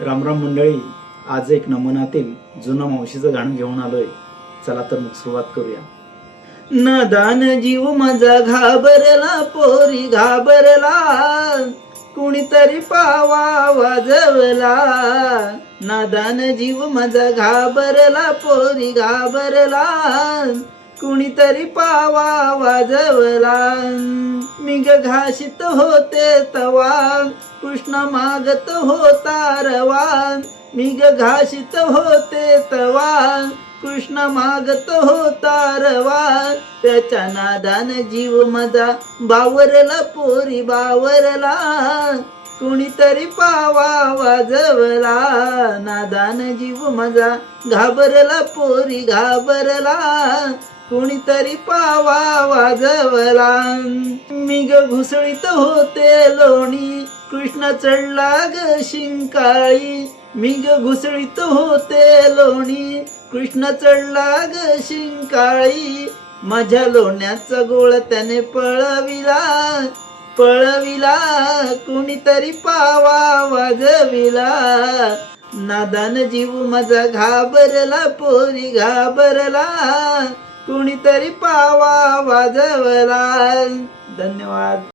रामराम मंडळी, आज एक नमनातील जुनं मावशीचं गाणं घेऊन आलोय. चला तर मग सुरुवात करूया. नादान जीव माझा घाबरला, पोरी घाबरला, कुणीतरी पावा वाजवला. नादान जीव माझा घाबरला, पोरी घाबरला, कुणीतरी पावा वाजवला. मी घाशीत होते तवा, कृष्ण मागत होता रवा. मी घाशीत होते तवा, कृष्ण मागत होता रवा. त्याच्या नादान जीव माझा बावरला, पोरी बावरला, कुणीतरी पावा वाजवला. नादान जीव माझा घाबरला, पोरी घाबरला, कुणीतरी पावा वाजवला. मी घुसळीत होते लोणी, कृष्ण चढला ग शिंकाळी. मी घुसळीत होते लोणी, कृष्ण चढला ग शिंकाळी. माझ्या लोण्याचा गोळ त्याने पळविला, पळविला, कुणीतरी पावा वाजविला. नादान जीव माझा घाबरला, पोरी घाबरला, कुणीतरी पावा वाजवला. धन्यवाद.